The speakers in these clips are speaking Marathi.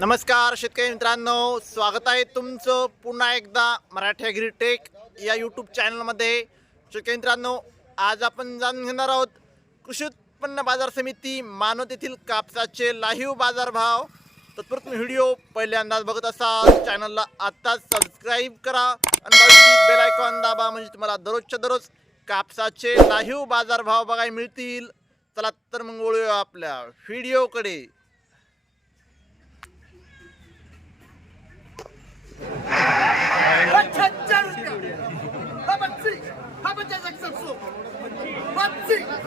नमस्कार शेतकरी मित्रांनो. स्वागत आहे तुमचं पुन्हा एकदा मराठी ॲग्रीटेक या यूट्यूब चॅनलमध्ये शेतकरी मित्रांनो आज आपण जाणून घेणार आहोत कृषी उत्पन्न बाजार समिती मानवत येथील कापसाचे लाईव्ह बाजारभाव तत्पूर्वी व्हिडिओ पहिल्यांदाच बघत असाल चॅनलला आत्ताच सबस्क्राईब करा आणि बेल आयकॉन दाबा म्हणजे तुम्हाला दररोजच्या दररोज कापसाचे लाईव्ह बाजारभाव बघायला मिळतील. चला तर मग वळूया आपल्या व्हिडिओकडे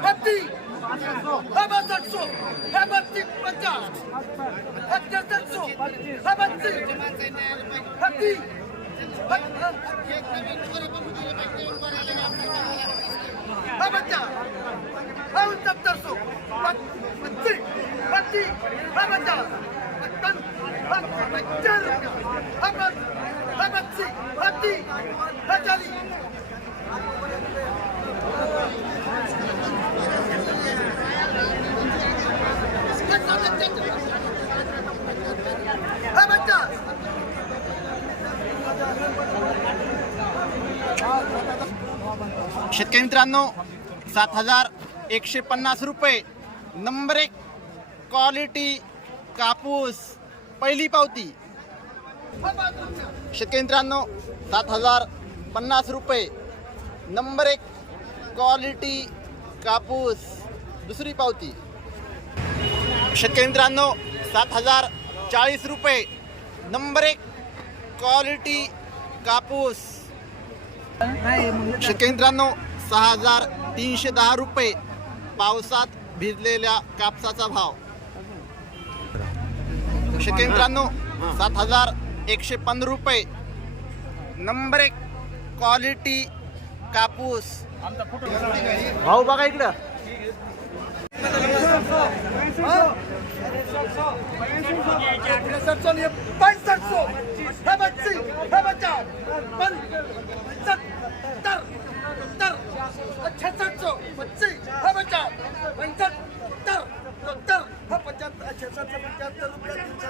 बत्ती. बत्ती. हा बासष्टशे. हा बत्ती पचास. हा त्रेसष्टशे. हा बत्ती. बत्ती. हा बच्चा हा सत्तरशे बत्ती बत्ती हा बच्चा पचपन हा पचपन हा बस हा बत्ती बत्ती हा चालीस हा बच्चा शेतकरी मित्रांनो सात हजार एकशे पन्नास रुपये. नंबर एक क्वालिटी कापूस पहिली पावती. शेतकरी मित्रांनो सात हजार पन्नास रुपये. नंबर एक क्वालिटी कापूस दुसरी पावती. शेतकरी मित्रांनो सात हजार चाळीस रुपये. नंबर एक क्वालिटी कापूस शेतकरी मित्रांनो सहा हजार तीनशे दहा रुपये पावसात भिजलेल्या कापसाचा भाव शेतकरी मित्रांनो सात हजार एकशे पंधरा रुपये नंबर एक क्वालिटी कापूस भाऊ बघा इकडं त्रेसष्टशे आणि पैंसष्टशे हे बच्ची हे बच्चा पण सत्तर सत्तर छत्तीसशे बच्ची हे बच्चा पंच्याहत्तर सत्तर हा पंच्याहत्तर छत्तीसशे पंच्याहत्तर रुपये तीनशे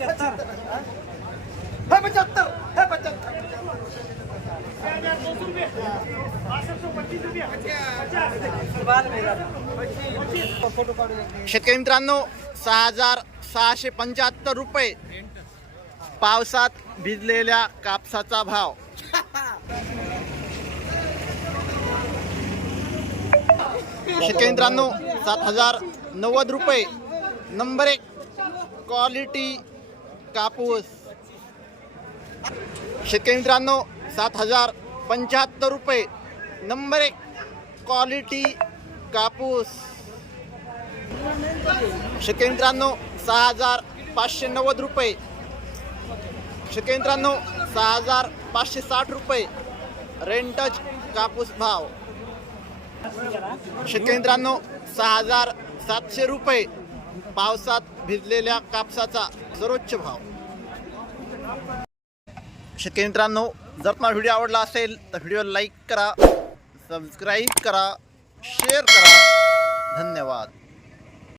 हा पंच्याहत्तर पंच्याहत्तर शेतकरी मित्रांनो सहा हजार सहाशे पंच्याहत्तर रुपये पावसात भिजलेल्या कापसाचा भाव. शेतकरी मित्रांनो सात हजार नव्वद रुपये. नंबर एक क्वालिटी कापूस. शेतकरी मित्रांनो सात हजार पंच्याहत्तर रुपये. नंबर एक क्वालिटी कापूस. शेतकरी मित्रांनो सहा हजार पाचशे नव्वद रुपये. शेतकरी मित्रांनो सहा हजार पाचशे साठ रुपये. रेंटच कापूस भाव. शेतकरी मित्रांनो सहा हजार सातशे रुपये. पावसात भिजलेल्या कापसाचा सर्वोच्च भाव. शेतकरी मित्रांनो जर तुम्हाला व्हिडिओ आवडला असेल तर व्हिडिओ लाईक करा सबस्क्राईब करा शेअर करा. धन्यवाद.